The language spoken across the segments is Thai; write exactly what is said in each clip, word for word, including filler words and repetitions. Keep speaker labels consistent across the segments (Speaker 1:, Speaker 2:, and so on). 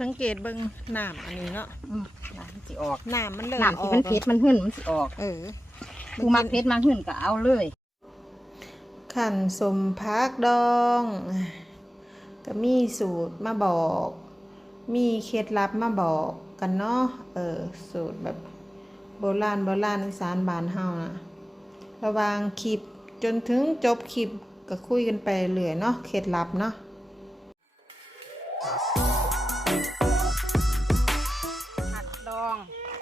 Speaker 1: สังเกตเบิ่งน้ำอันนี้เนาะ
Speaker 2: น้ำมันสิออก
Speaker 1: น้ำมันเริ่มออก
Speaker 2: น้ำที่มันเผ็ดมันหื่นมันสิออก
Speaker 1: เออ
Speaker 2: ผู้มักเผ็ดมักหื่นก็เอาเลย
Speaker 1: ขันสมพักดองก็มีสูตรมาบอกมีเคล็ดลับมาบอกกันเนาะเออสูตรแบบโบราณโบราณอีสานบ้านเฮานะระหว่างคลิปจนถึงจบคลิปก็คุยกันไปเรื่อยเนาะเคล็ดลับเนาะ
Speaker 2: ผักดอง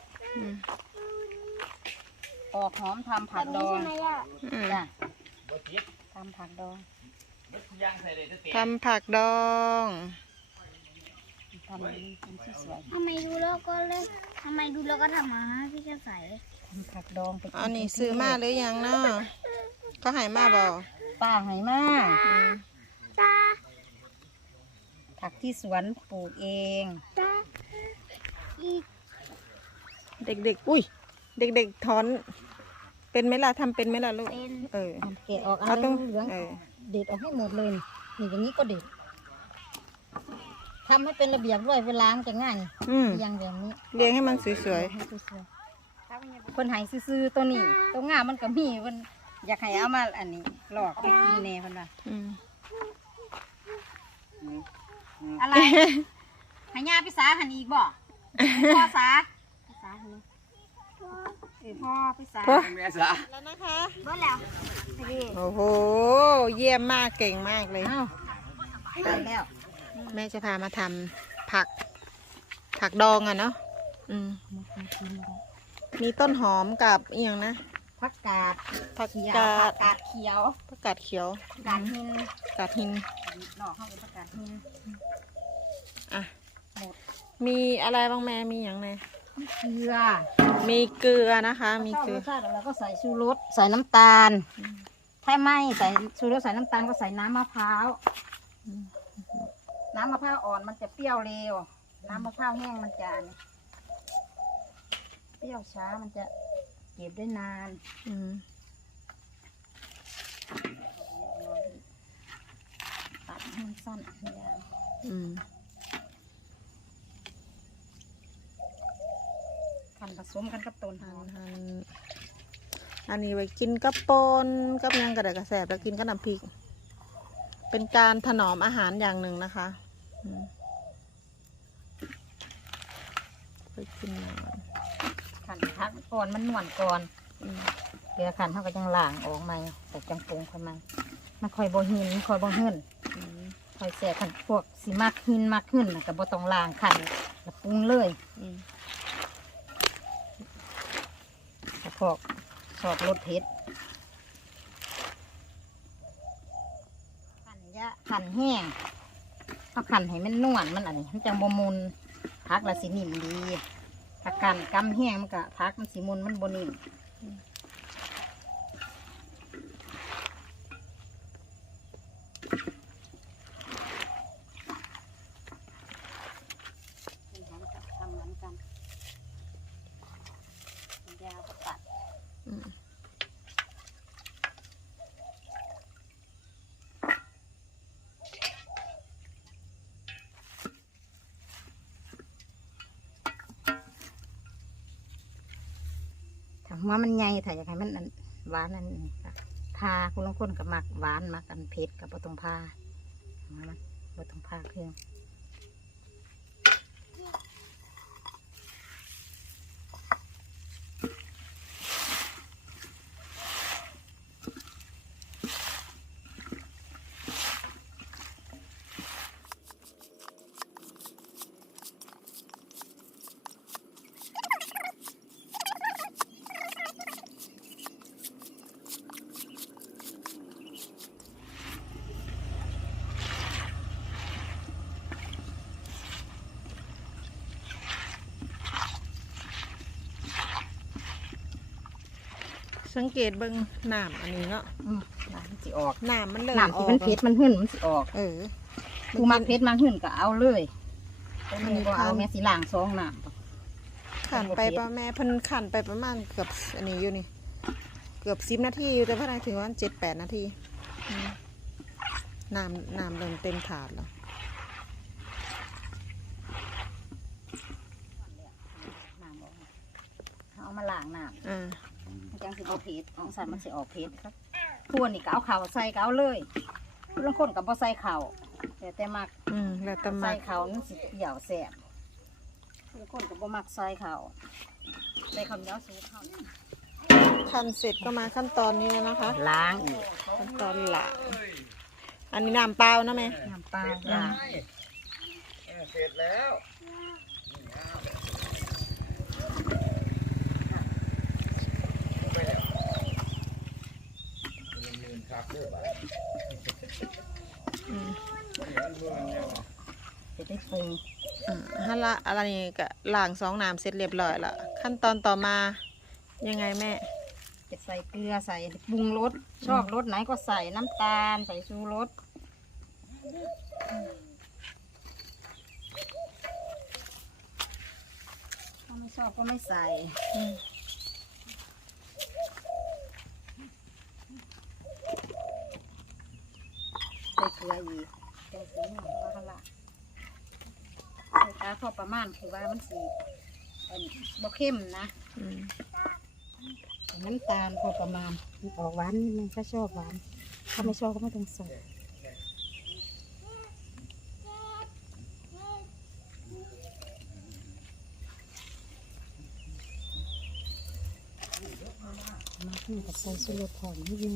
Speaker 2: ออกหอมทำผักดองจ้ะทำผักดอง
Speaker 1: ทำผักดอง
Speaker 2: ทำที่สวย
Speaker 3: ทำไมดูแล้วก็เล่นทำไมดูแล้วก็ทำมาฮะพี่จะใส่
Speaker 2: ทำผักดองไป
Speaker 1: อันนี้ซื้อมาหรือยังเนาะก็หายมาบอก
Speaker 2: ป้าหายมา
Speaker 3: จ้า
Speaker 2: ผักที่สวนปลูกเอง
Speaker 3: จ้าอีก
Speaker 1: เด็กๆอุ้ยเด็กๆถอนเป็นไหมล่ะทำเป็นไหมล่ะลูกเออ
Speaker 2: เกล็ดออกเอาต้องเหลืองเด็ดออกให้หมดเลยนี่อย่างนี้ก็เด็ดทำให้เป็นระเบียบด้วยเวลามันจะง่ายอย่างแบบนี้
Speaker 1: เรียงให้มันสวย
Speaker 2: ๆคนหายซื้อตัวนี้ตัวงามมันก็มีมันอยากให้เอามาอันนี้หลอกไปกินเน่คนละอะไรหายาพิสาหันอีกบ่พ่อสาพิสาหันเออพ่อพิสาแม่สา
Speaker 1: แล้วนะคะ
Speaker 3: บ่แล้ว
Speaker 1: โอ้โหเยี่ยมมากเก่งมากเลย
Speaker 2: ได้แล้ว
Speaker 1: แม่จะพามาทำผักผักดองอ่ะเนาะอืมมีต้นหอมกับอีกอย่างนะ
Speaker 2: ผักกาด
Speaker 1: ผัก
Speaker 2: กาดผักกาดเขียว
Speaker 1: ผักกาดเขียว
Speaker 2: ผักกาดหิน
Speaker 1: กาดหิน
Speaker 2: หน่อเข้าเป็นผักกาดหิน
Speaker 1: อ่ะมีอะไรบ้างแม่มีอย่างไร
Speaker 2: เกลือ
Speaker 1: มีเกลือนะคะมีเกลือ
Speaker 2: แล้วก็ใส่ชูรสใส่น้ำตาลถ้าไม่ใส่ชูรสใส่น้ำตาลก็ใส่น้ำมะพร้าวน้ำมะพร้าวอ่อนมันจะเปรี้ยวเร็วน้ำมะพร้าวแห้งมันจะเปรี้ยวช้ามันจะเก็บได้นานตัดให้สั้นยาวหั่นผสมกันกับต้นหอม
Speaker 1: อันนี้ไว้กินกับปนกับยังกระเดกระแสบแล้วกินกับน้ำพริกเป็นการถนอมอาหารอย่างหนึ่งนะคะไปกินนอน
Speaker 2: ขันพักก่อนมันหนวลก่อนเดี๋ยวขันเขาก็ยังล่างออกมาแต่จังปรุงค่อยมันมันคอยบ่หินคอยบ่หื่นคอยแสบขันพวกสีมากหินมากขึ้นกับบ่ต้องล่างขันแล้วปรุงเลยแต่พวกชอบรสเผ็ดขันยะขันแห้งเขาขันให้มันนวลมันอันนี้มันจังบ่มุนพักละสีนิ่มดีถ้ากันกำแห้งมันก็พักมันสีมุนมันบ่นิ่มทำเหมือนกันยาวก็ตัดหัวมันใหญ่ถ้าอยากให้มันหวานนั่นพาคุณลงคนกับหมักหวานหมักอันเผ็ดกับบะตงพาหัวมันบะตงพาเครื่อง
Speaker 1: สังเกตเบิ่งน้ำอันนี้เนาะ
Speaker 2: น้ำมันสิออก
Speaker 1: น้ำมันเริ่ม
Speaker 2: น้ำที่มันเผ็ดมันหื่นมันสิออก
Speaker 1: เออ
Speaker 2: ผู้มักเผ็ดมักหื่นก็เอาเลยอันนี้ก็เอาแม่สีล่างซองน้ำ
Speaker 1: ขันไปประแม่พันขันไปประมาณเกือบอันนี้อยู่นี่เกือบสิบนาทีแต่พนักถึงว่าเจ็ดแปดนาทีน้ำน้ำเริ่มเต็มถาดแล้ว
Speaker 2: เอามาล้างน้ำ
Speaker 1: อ่า
Speaker 2: มันจังสิบ่เผ็ดของสันมันสิออกเผ็ดครับพวกนี่ก็เอาข้าวใส่ก็เอาเลยบางคนก็บ่ใส่ข้าวแต่แต่มัก
Speaker 1: อืมแล้วแต่มั
Speaker 2: ใส่
Speaker 1: ก
Speaker 2: ข้าวมันสิเปรี้ยวแซ่บบางคนก็บ่มักใส่ข้าวใส่ข้าวเหนียวสูงข้าว
Speaker 1: ขั้นเสร็จก็มาขั้นตอนนี้แล้วนะคะ
Speaker 2: ล้างอีก
Speaker 1: ขั้นตอนหลังอันนี้น้ำเปล่านะแม่
Speaker 2: น้ำปลาล้าง
Speaker 4: เสร็จแล้ว
Speaker 1: อืม
Speaker 2: จะได้ปรุง
Speaker 1: อ่าฮะละอะไรนี่ก็ล้างสองน้ำเสร็จเรียบร้อยละขั้นตอนต่อมายังไงแม่
Speaker 2: จะใส่เกลือใส่ปรุงรสชอบรสไหนก็ใส่น้ำตาลใส่ชูรสถ้าไม่ชอบก็ไม่ใส่
Speaker 1: อืม
Speaker 2: ใส่เกลืออีกแกงสีหน่อยว่าขละใส่ตาพอประมาณคือว่ามันสีเอิ่มบ่เข้มนะ
Speaker 1: อืม
Speaker 2: น้ำตาลพอประมาณออกหวานนิดนึงถ้าชอบหวานถ้าไม่ชอบก็ไม่ต้องใส่มาขึ้นกับใส่สุรสหอมนิดนึง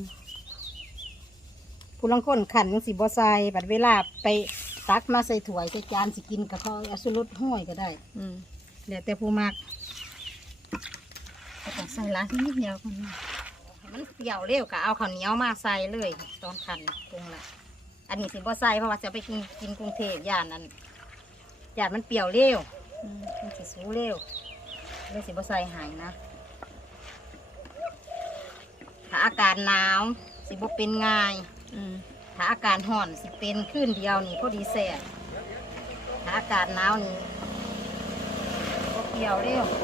Speaker 2: ผู้ลังคนขันยังสีบอใส่บัดเวลาไปตักมาใส่ถ้วยใส่จานสิกินกับเขาเอาสุรสห้อยก็ได้
Speaker 1: อืม
Speaker 2: แล้วแต่ผู้มักก็ต้องใส่ละนิดเดียวกันนะมันเปรี้ยวเร็วก็เอาข้าวเหนียวมาใส่เลยตอนขันปรุงละอันนี้สิบ่ใส่เพราะว่าจะไปกินกินกรุงเทพย่านนั้นย่านมันเปรี้ยวเร็ว
Speaker 1: อืม
Speaker 2: มันสิสูเร็วเลยสิบ่ใส่หายนะถ้าอากาศหนาวสิบ่เป็นง่าย
Speaker 1: อืม
Speaker 2: ถ้าอากาศร้อนสิเป็นขึ้นเดียวนี่พอดีแซ่บถ้าอากาศหนาวนี่บ่เปรี้ยวเร็ว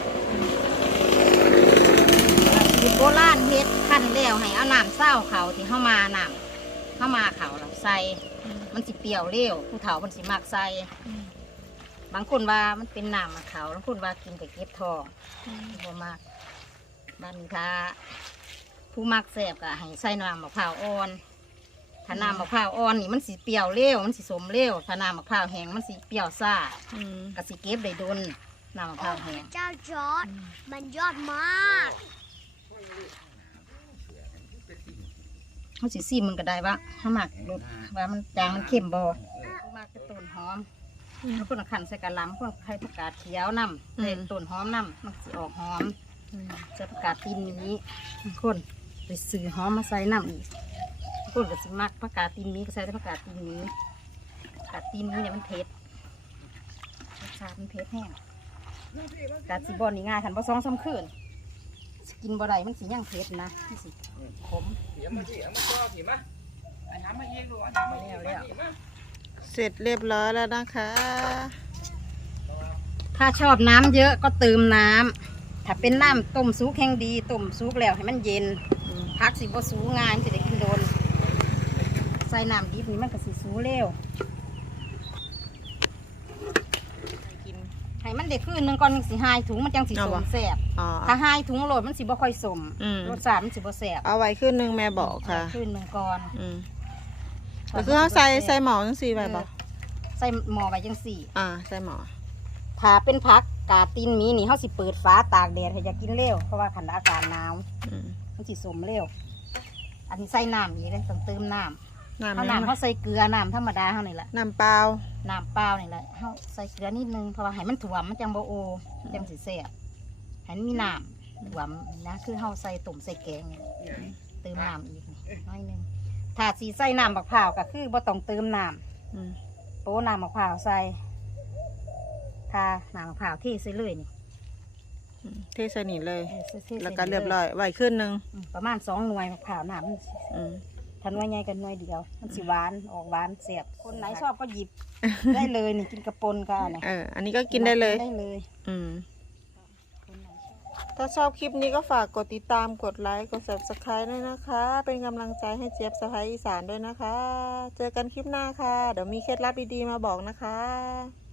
Speaker 2: สูตรโบราณเฮ็ดขั้นแล้วให้เอาน้ำเศร้าเขาที่เข้ามาน้ำเข้ามาเขาเราใส่มันสิเปรี้ยวเร็วผู้เฒ่ามันสิมักใส่
Speaker 1: อืม
Speaker 2: บางคนว่ามันเป็นน้ำมะเขาบางคนว่ากินไปเก็บทอง
Speaker 1: อืม
Speaker 2: บ่มากบ้านค้าผู้มักแซ่บก็ให้ใส่น้ำมะพร้าวอ่อนถ้าน้ำมะพร้าวอ่อนนี่มันสิเปรี้ยวเร็วมันสิสมเร็วถ้าน้ำมะพร้าวแห้งมันสิเปรี้ยวซ่า
Speaker 1: อืม
Speaker 2: ก็สิเก็บได้ดนน้ำมะพร้าวแห้ง
Speaker 3: เจ้าจอร์ดมันยอดมาก
Speaker 2: เขาสิซีมันก็ได้ว่าถ้าหมักรสว่ามันจางมันเข้มบ่ผู้มักจะต้นหอมแล้วคนขันใส่กะหล่ำพวกไข่ผักกาดเขียวน้ำใส่ต้นหอมน้ำมันสิออกหอม
Speaker 1: อืม
Speaker 2: ใส่ผักกาดตีนนี้คนไปซื้อหอมมาใส่น้ำอีกคนก็สิมักผักกาดตีนนี้ก็ใส่แต่ผักกาดตีนนี้ผักกาดตีนนี้เนี่ยมันเผ็ดรสชาติมันเผ็ดแห้งกาดสีบอลนี่ง่ายขันบ่สองสามคืนสิกินบ่ได้มันสิย่างเผ็ดนะมันสิขม
Speaker 4: เสียมาสิเอามาจ่อสิมาไอ้น้ำมาเองหรอน้ำมาเอง
Speaker 2: แล้ว
Speaker 4: มา
Speaker 1: เสร็จเรียบร้อยแล้วนะคะ
Speaker 2: ถ้าชอบน้ำเยอะก็เติมน้ำถ้าเป็นน้ำต้มซุกแห้งดีต้มซุกแล้วให้มันเย็น
Speaker 1: อืม
Speaker 2: พักสิบ่สูงานสิได้กินโดนใส่น้ำดิบนี่มันก็สิสูเร็ว
Speaker 1: กิน
Speaker 2: ให้มันเด็กขึ้นหนึ่งก่อนมันสิหายถุงมันจังสิ
Speaker 1: เอา
Speaker 2: ส
Speaker 1: บ่
Speaker 2: มแซ่บ
Speaker 1: อ๋อ
Speaker 2: ถ้าหายถุงโหลดมันสิบ่ค่อยสม
Speaker 1: อืม
Speaker 2: รสชาติมันสิบ่แซ่บ
Speaker 1: เอาไว้ขึ้นหนึงแม่บอกค่ะ
Speaker 2: ขึ้นหนึ่งก่อน
Speaker 1: อืมก็คือเขาใส่ใส่หมอจังสี่ใบบอก
Speaker 2: ใส่หม้อไว้จังสี่
Speaker 1: อ่าใส่หมอ
Speaker 2: ถ้าเป็นผักกาดตีนหมีนี่เฮาสิเปิดฝาตากแดดให้อยากกินเร็วเพราะว่าคันอากาศหนาว
Speaker 1: อืม
Speaker 2: มันสิสมเร็วอันนี้ใส่น้ำอีกเลยต้องเติมน้ำ
Speaker 1: น้ำ
Speaker 2: เขา
Speaker 1: ยัง
Speaker 2: น้ำเขาใส่เกลือน้ำธรรมดาเฮานี่แหละ
Speaker 1: น้ำเปล่า
Speaker 2: น้ำเปล่านี่แหละเฮาใส่เกลือนิดนึงเพราะว่าให้มันถ่วมมันจังบ่โอจังสิแซ่บให้มันมีน้ำถ่วมนะคือเฮาใส่ต้มใส่แกงนี่เติมน้ำอีกนี่น้อยหนึงถ้าสีใส่น้ำบักพร้าวก็คือบ่ต้องเติมน้
Speaker 1: อืม
Speaker 2: ำโป้น้ำบักพร้าวใส่ถ้าน้ำบักพร้าวที่ใส่เลยนี่
Speaker 1: อืมเทใส่นี่เลย
Speaker 2: เออใส่ๆ
Speaker 1: แล้วก็เรียบร้อยไว้ขึ้นหนึง
Speaker 2: อืมประมาณสองหน่วยบักพร้าวน้ำมันสิ
Speaker 1: อืม
Speaker 2: ถ้าหน่วยใหญ่กันหน่วยเดียว มันสิหวานออกหวานเสียบคนไหนชอบก็หยิบ ได้เลยนี่กินกระปนกันนี่
Speaker 1: เอออันนี้ก็กินได้เลย
Speaker 2: ได้เลย
Speaker 1: อืม
Speaker 2: คนไหนชอบ
Speaker 1: ถ้าชอบคลิปนี้ก็ฝากกดติดตามกดไลค์กด ซับสไครบ์ ด้วยนะคะ เป็นกำลังใจให้เจี๊ยบสะพ้ายอีสานด้วยนะคะ เจอกันคลิปหน้าค่ะ เดี๋ยวมีเคล็ดลับดีๆมาบอกนะคะ